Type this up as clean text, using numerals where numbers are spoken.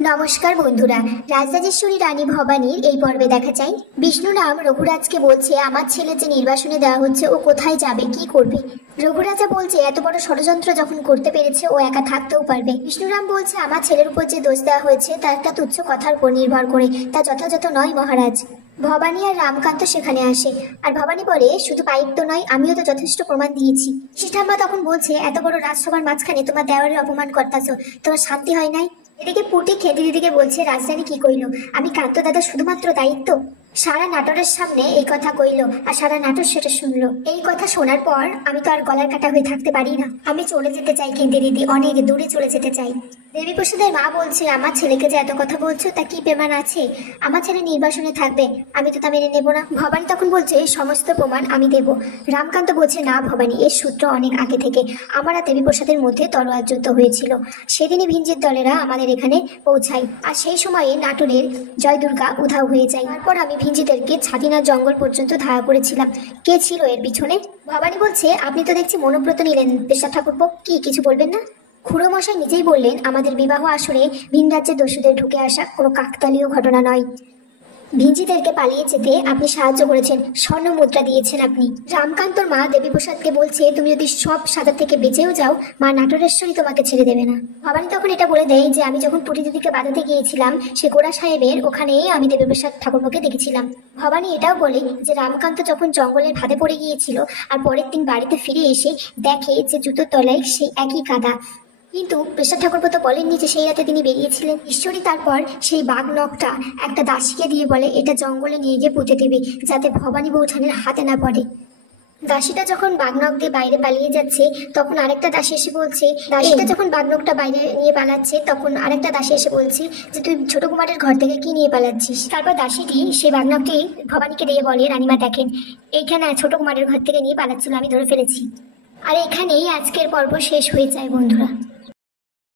নমস্কার বন্ধুরা, রাজরাজেশ্বরী রানী ভবানীর এই পর্বে দেখা যায় বিষ্ণুরাম রঘুরাজকে বলছে আমার ছেলে যে নির্বাসনে দেওয়া হচ্ছে ও কোথায় যাবে, কি করবে। রঘুরাজা বলছে এত বড় ষড়যন্ত্র যখন করতে পেরেছে ও একা থাকতেও পারবে। বিষ্ণুরাম বলছে আমার ছেলের উপর যে দোষ দেওয়া হয়েছে তা একটা তুচ্ছ কথার উপর নির্ভর করে, তা যথাযথ নয় মহারাজ। ভবানী আর রামকান্ত সেখানে আসে, আর ভবানী বলে শুধু পাইপ তো নয়, আমিও তো যথেষ্ট প্রমাণ দিয়েছি। সীতাম্মা তখন বলছে এত বড় রাজসভার মাঝখানে তোমার দেওয়ারের অপমান করতেছ, তোমার শান্তি হয় নাই। এদিকে পুটি খেতে দিদিকে বলছে রাজধানী কি কইল, আমি কান্ত দাদা শুধুমাত্র দায়িত্ব। সারা নাটোরের সামনে এই কথা কইল আর সারা নাটোর সেটা শুনলো। এই কথা শোনার পর আমি তো আর গলার কাটা হয়ে থাকতে পারি না, আমি চলে যেতে চাই খেতে দিদি, অনেক দূরে চলে যেতে চাই। দেবী প্রসাদের মা বলছে আমার ছেলেকে যে এত কথা বলছো তা কি প্রমাণ আছে, আমার ছেলে নির্বাসনে থাকবে, আমি তো তা মেনে নেবো না। ভবানী তখন বলছে সমস্ত প্রমাণ আমি দেব। রামকান্ত বলছে না ভবানী, এর সূত্র অনেক আগে থেকে আমার আর দেবী প্রসাদের মধ্যে তলোয়ার যুদ্ধ হয়েছিল, সেদিনই ভিঞ্জির দলেরা আমাদের এখানে পৌঁছায়, আর সেই সময়ে নাটোরের জয় দুর্গা উধাও হয়ে যায়। তারপর আমি ভিঞ্জিদেরকে ছাতিনার জঙ্গল পর্যন্ত ধাওয়া করেছিলাম, কে ছিল এর পিছনে। ভবানী বলছে আপনি তো দেখছি মনোব্রত নিলেন পেশা ঠাকুরপো, কি কিছু বলবেন না। খুড়ো মশাই নিজেই বললেন আমাদের বিবাহ আসরে ভিন রাজ্যের দস্যুদের ঢুকে আসা কোনো কাকতালীয় ঘটনা নয়, ভিঞ্জিদেরকে পালিয়ে যেতে আপনি সাহায্য করেছেন, স্বর্ণ মুদ্রা দিয়েছেন আপনি। রামকান্তর মা দেবীপ্রসাদকে বলছে তুমি যদি সব সাজা থেকে বেঁচেও যাও মা নাটোরেশ্বরী তোমাকে ছেড়ে দেবে না। ভবানী তখন এটা বলে দেয় যে আমি যখন পুটি দিদিকে বাঁধাতে গিয়েছিলাম সে গোড়া সাহেবের ওখানেই আমি দেবীপ্রসাদ ঠাকুরকে দেখেছিলাম। ভবানী এটাও বলে যে রামকান্ত যখন জঙ্গলের ভাদে পড়ে গিয়েছিল আর পরের দিন বাড়িতে ফিরে এসে দেখে যে জুতোর তলায় সেই একই কাদা, কিন্তু পেশা ঠাকুরপো তো বলেননি যে সেই রাতে তিনি বেরিয়েছিলেন। ঈশ্বরী তারপর সেই বাঘ নখটা একটা দাসীকে দিয়ে বলে এটা জঙ্গলে নিয়ে গিয়ে পুঁতে দেবে যাতে ভবানী বৌঠানের হাতে না পড়ে। দাসীটা যখন বাঘনখ দিয়ে বাইরে পালিয়ে যাচ্ছে তখন আরেকটা দাসী এসে বলছে, দাসীটা যখন বাঘনখটা বাইরে নিয়ে পালাচ্ছে তখন আরেকটা দাসী এসে বলছে যে তুই ছোট কুমারের ঘর থেকে কি নিয়ে পালাচ্ছিস। তারপর দাসীটি সেই বাঘনখটি ভবানীকে দিয়ে বলে রানীমা দেখেন এইখানে ছোট কুমারের ঘর থেকে নিয়ে পালাচ্ছিল, আমি ধরে ফেলেছি। আর এখানেই আজকের পর্ব শেষ হয়ে যায় বন্ধুরা।